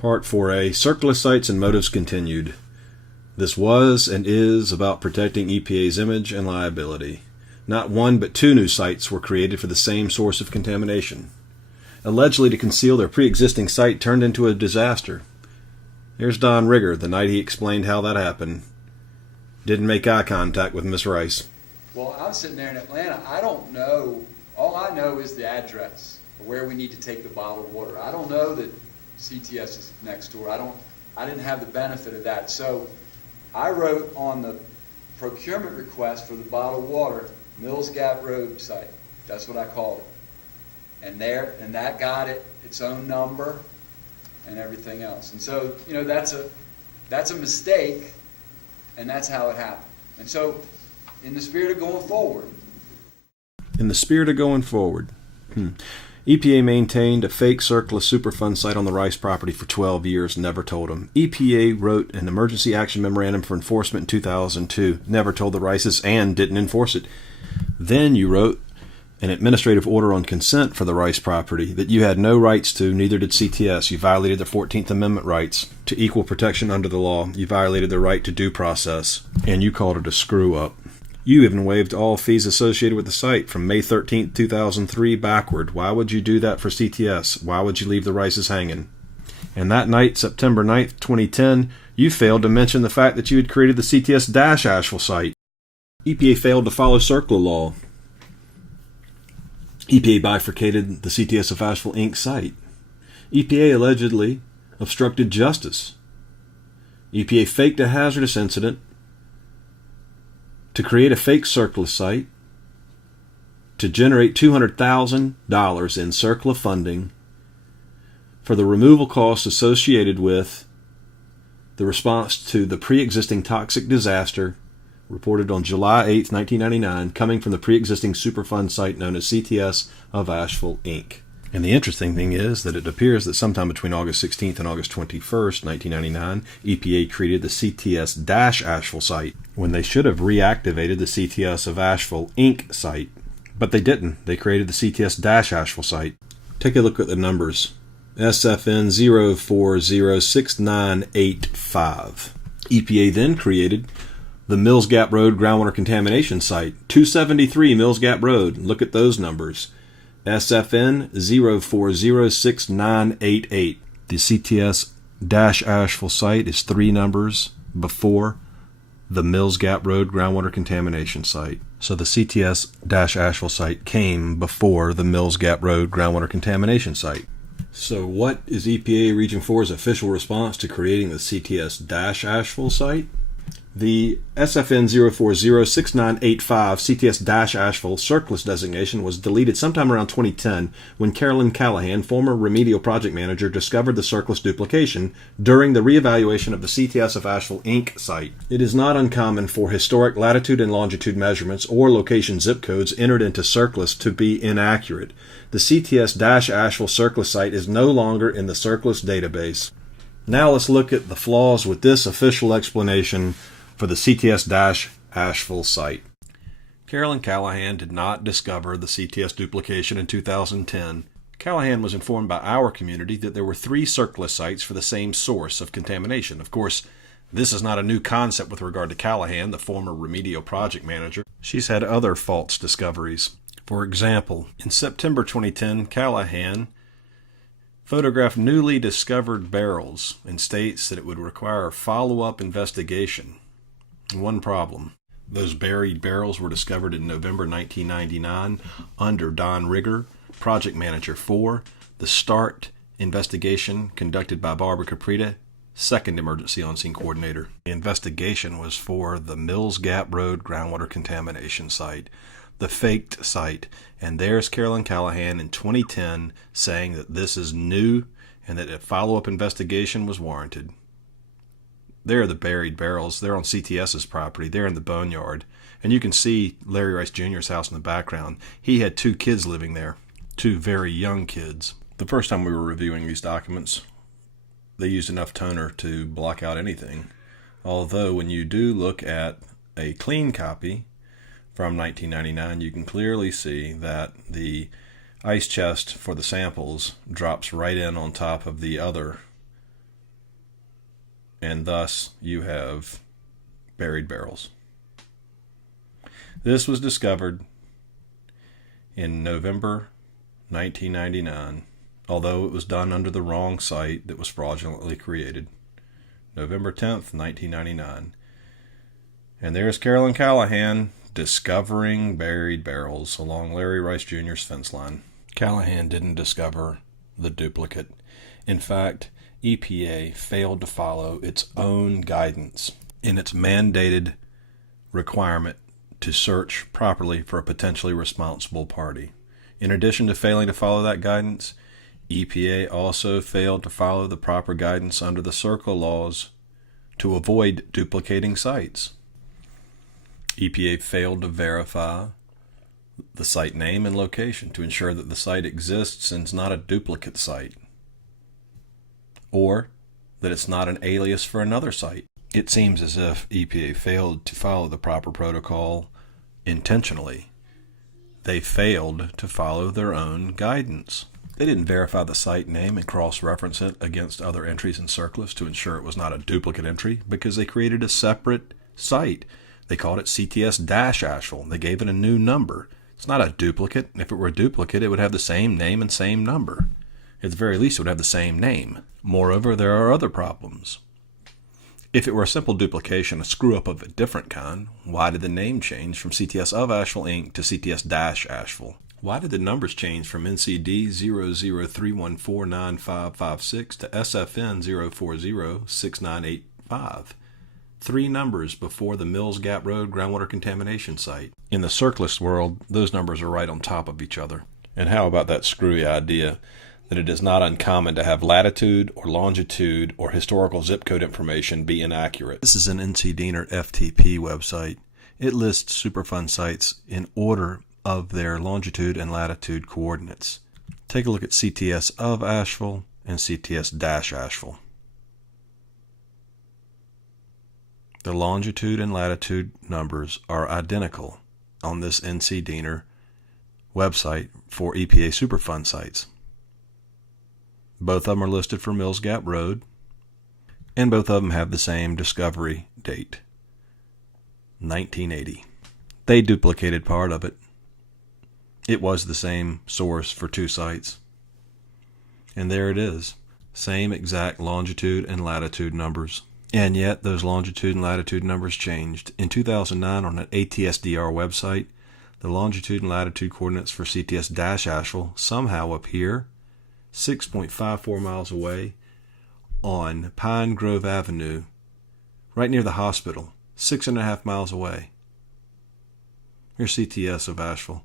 Part 4A, CERCLIS sites and motives continued. This was and is about protecting EPA's image and liability. Not one but two new sites were created for the same source of contamination. Allegedly to conceal their pre-existing site turned into a disaster. Here's Don Rigger the night he explained how that happened. Didn't make eye contact with Miss Rice. Well, I'm sitting there in Atlanta. I don't know. All I know is the address of where we need to take the bottled water. I don't know that CTS is next door. I didn't have the benefit of that. So I wrote on the procurement request for the bottled water, Mills Gap Road site. That's what I called it. And that got its own number and everything else. And so, that's a mistake, and that's how it happened. And so, in the spirit of going forward. EPA maintained a fake CERCLIS Superfund site on the Rice property for 12 years, never told them. EPA wrote an emergency action memorandum for enforcement in 2002, never told the Rices, and didn't enforce it. Then you wrote an administrative order on consent for the Rice property that you had no rights to, neither did CTS. You violated their 14th Amendment rights to equal protection under the law. You violated their right to due process, and you called it a screw-up. You even waived all fees associated with the site from May 13, 2003 backward. Why would you do that for CTS? Why would you leave the Rices hanging? And that night, September 9th, 2010, you failed to mention the fact that you had created the CTS-Asheville site. EPA failed to follow CERCLA law. EPA bifurcated the CTS of Asheville Inc. site. EPA allegedly obstructed justice. EPA faked a hazardous incident to create a fake CERCLIS site to generate $200,000 in CERCLA funding for the removal costs associated with the response to the preexisting toxic disaster reported on July 8, 1999, coming from the preexisting Superfund site known as CTS of Asheville, Inc. And the interesting thing is that it appears that sometime between August 16th and August 21st, 1999, EPA created the CTS-Asheville site when they should have reactivated the CTS of Asheville, Inc. site. But they didn't. They created the CTS-Asheville site. Take a look at the numbers. SFN 0406985. EPA then created the Mills Gap Road groundwater contamination site, 273 Mills Gap Road. Look at those numbers. SFN 0406988. The CTS-Asheville site is 3 numbers before the Mills Gap Road groundwater contamination site. So the CTS-Asheville site came before the Mills Gap Road groundwater contamination site. So what is EPA Region 4's official response to creating the CTS-Asheville site? The SFN 0406985 CTS-Asheville CERCLIS designation was deleted sometime around 2010 when Carolyn Callahan, former remedial project manager, discovered the CERCLIS duplication during the reevaluation of the CTS of Asheville Inc. site. It is not uncommon for historic latitude and longitude measurements or location zip codes entered into CERCLIS to be inaccurate. The CTS-Asheville CERCLIS site is no longer in the CERCLIS database. Now let's look at the flaws with this official explanation for the CTS-Asheville site. Carolyn Callahan did not discover the CTS duplication in 2010. Callahan was informed by our community that there were 3 CERCLIS sites for the same source of contamination. Of course, this is not a new concept with regard to Callahan, the former remedial project manager. She's had other false discoveries. For example, in September 2010, Callahan photographed newly discovered barrels and states that it would require follow-up investigation. One problem: those buried barrels were discovered in November 1999 under Don Rigger, project manager 4, the START investigation conducted by Barbara Caprita, second emergency on-scene coordinator. The investigation was for the Mills Gap Road groundwater contamination site, the faked site, and there's Carolyn Callahan in 2010 saying that this is new and that a follow-up investigation was warranted. There are the buried barrels. They're on CTS's property. They're in the boneyard. And you can see Larry Rice Jr.'s house in the background. He had 2 kids living there, 2 very young kids. The first time we were reviewing these documents, they used enough toner to block out anything. Although when you do look at a clean copy from 1999, you can clearly see that the ice chest for the samples drops right in on top of the other and thus you have buried barrels. This was discovered in November 1999, although it was done under the wrong site that was fraudulently created. November 10th, 1999. And there's Carolyn Callahan discovering buried barrels along Larry Rice Jr.'s fence line. Callahan didn't discover the duplicate. In fact, EPA failed to follow its own guidance in its mandated requirement to search properly for a potentially responsible party. In addition to failing to follow that guidance, EPA also failed to follow the proper guidance under the CERCLA laws to avoid duplicating sites. EPA failed to verify the site name and location to ensure that the site exists and is not a duplicate site, or that it's not an alias for another site. It seems as if EPA failed to follow the proper protocol intentionally. They failed to follow their own guidance. They didn't verify the site name and cross-reference it against other entries in CERCLIS to ensure it was not a duplicate entry because they created a separate site. They called it CTS-Asheville. They gave it a new number. It's not a duplicate. If it were a duplicate, it would have the same name and same number. At the very least, it would have the same name. Moreover, there are other problems. If it were a simple duplication, a screw-up of a different kind, why did the name change from CTS of Asheville Inc. to CTS-Asheville? Why did the numbers change from NCD 0031495556 to SFN 0406985? 3 numbers before the Mills Gap Road groundwater contamination site. In the CERCLIS world, those numbers are right on top of each other. And how about that screwy idea that it is not uncommon to have latitude or longitude or historical zip code information be inaccurate? This is an NCDNR FTP website. It lists Superfund sites in order of their longitude and latitude coordinates. Take a look at CTS of Asheville and CTS-Asheville. The longitude and latitude numbers are identical on this NCDNR website for EPA Superfund sites. Both of them are listed for Mills Gap Road, and both of them have the same discovery date, 1980. They duplicated part of it. It was the same source for 2 sites. And there it is, same exact longitude and latitude numbers. And yet those longitude and latitude numbers changed. In 2009 on an ATSDR website, the longitude and latitude coordinates for CTS-Asheville somehow appear 6.54 miles away on Pine Grove Avenue, right near the hospital, 6.5 miles away. Here's CTS of Asheville.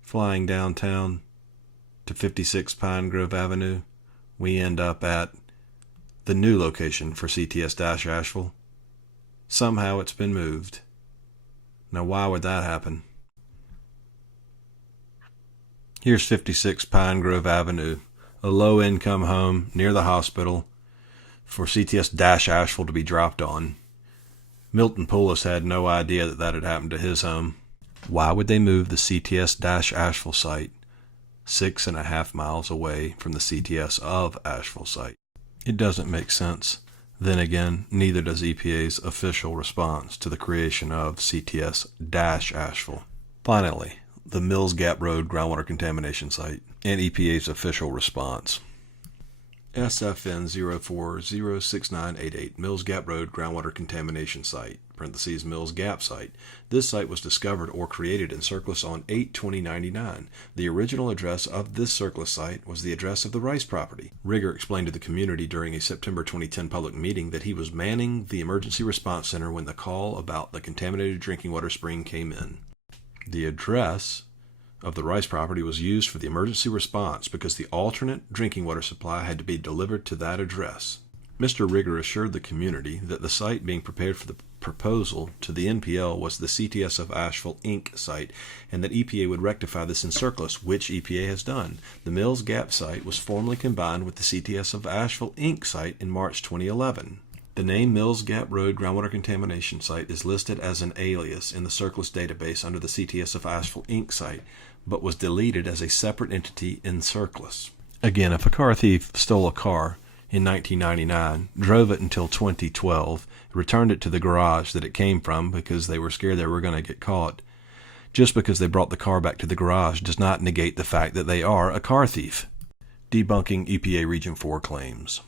Flying downtown to 56 Pine Grove Avenue, we end up at the new location for CTS-Asheville. Somehow it's been moved. Now why would that happen? Here's 56 Pine Grove Avenue, a low-income home near the hospital for CTS-Asheville to be dropped on. Milton Poulos had no idea that had happened to his home. Why would they move the CTS-Asheville site 6.5 miles away from the CTS of Asheville site? It doesn't make sense. Then again, neither does EPA's official response to the creation of CTS-Asheville. Finally, the Mills Gap Road groundwater contamination site and EPA's official response. SFN 0406988, Mills Gap Road groundwater contamination site, parentheses Mills Gap site. This site was discovered or created in CERCLIS on 8/2099. The original address of this CERCLIS site was the address of the Rice property. Rigger explained to the community during a September 2010 public meeting that he was manning the emergency response center when the call about the contaminated drinking water spring came in. The address of the Rice property was used for the emergency response because the alternate drinking water supply had to be delivered to that address. Mr. Rigger assured the community that the site being prepared for the proposal to the NPL was the CTS of Asheville Inc. site, and that EPA would rectify this in CERCLIS, which EPA has done. The Mills Gap site was formally combined with the CTS of Asheville Inc. site in March 2011. The name Mills Gap Road groundwater contamination site is listed as an alias in the CERCLIS database under the CTS of Asheville Inc. site, but was deleted as a separate entity in CERCLIS. Again, if a car thief stole a car in 1999, drove it until 2012, returned it to the garage that it came from because they were scared they were going to get caught, just because they brought the car back to the garage does not negate the fact that they are a car thief. Debunking EPA Region 4 claims.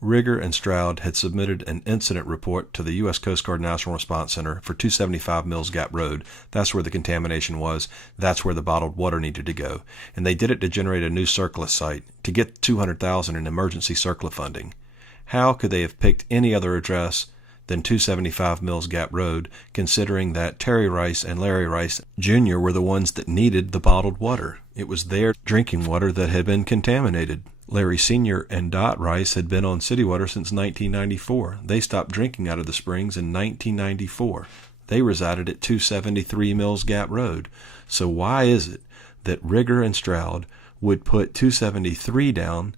Rigger and Stroud had submitted an incident report to the U.S. Coast Guard National Response Center for 275 Mills Gap Road. That's where the contamination was. That's where the bottled water needed to go. And they did it to generate a new CERCLIS site, to get $200,000 in emergency CERCLA funding. How could they have picked any other address than 275 Mills Gap Road, considering that Terry Rice and Larry Rice Jr. were the ones that needed the bottled water? It was their drinking water that had been contaminated. Larry Sr. and Dot Rice had been on city water since 1994. They stopped drinking out of the springs in 1994. They resided at 273 Mills Gap Road. So why is it that Rigger and Stroud would put 273 down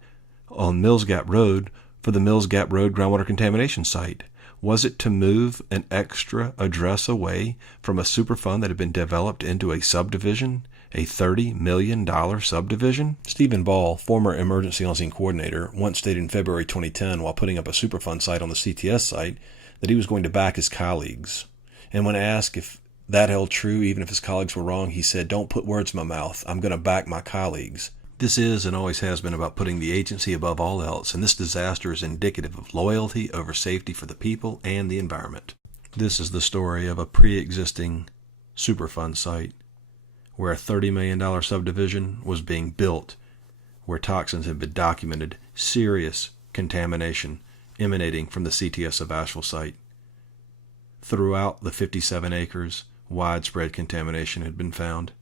on Mills Gap Road for the Mills Gap Road groundwater contamination site? Was it to move an extra address away from a Superfund that had been developed into a subdivision? A $30 million subdivision? Stephen Ball, former emergency on-scene coordinator, once stated in February 2010 while putting up a Superfund site on the CTS site that he was going to back his colleagues. And when asked if that held true, even if his colleagues were wrong, he said, "Don't put words in my mouth. I'm going to back my colleagues." This is and always has been about putting the agency above all else, and this disaster is indicative of loyalty over safety for the people and the environment. This is the story of a pre-existing Superfund site where a $30 million subdivision was being built, where toxins had been documented, serious contamination emanating from the CTS of Asheville site. Throughout the 57 acres, widespread contamination had been found.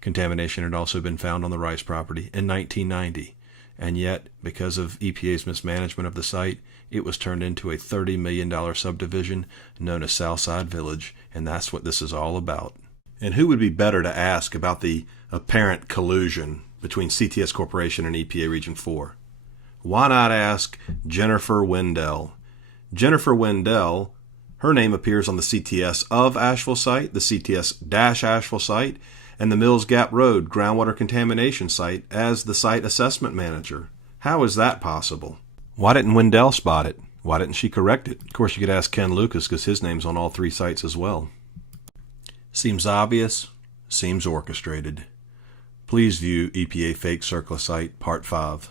Contamination had also been found on the Rice property in 1990, and yet, because of EPA's mismanagement of the site, it was turned into a $30 million subdivision known as Southside Village, and that's what this is all about. And who would be better to ask about the apparent collusion between CTS Corporation and EPA Region 4? Why not ask Jennifer Wendell? Jennifer Wendell, her name appears on the CTS of Asheville site, the CTS-Asheville site, and the Mills Gap Road groundwater contamination site as the site assessment manager. How is that possible? Why didn't Wendell spot it? Why didn't she correct it? Of course, you could ask Ken Lucas because his name's on all three sites as well. Seems obvious, seems orchestrated. Please view EPA-Fake-CERCLA-Part 5.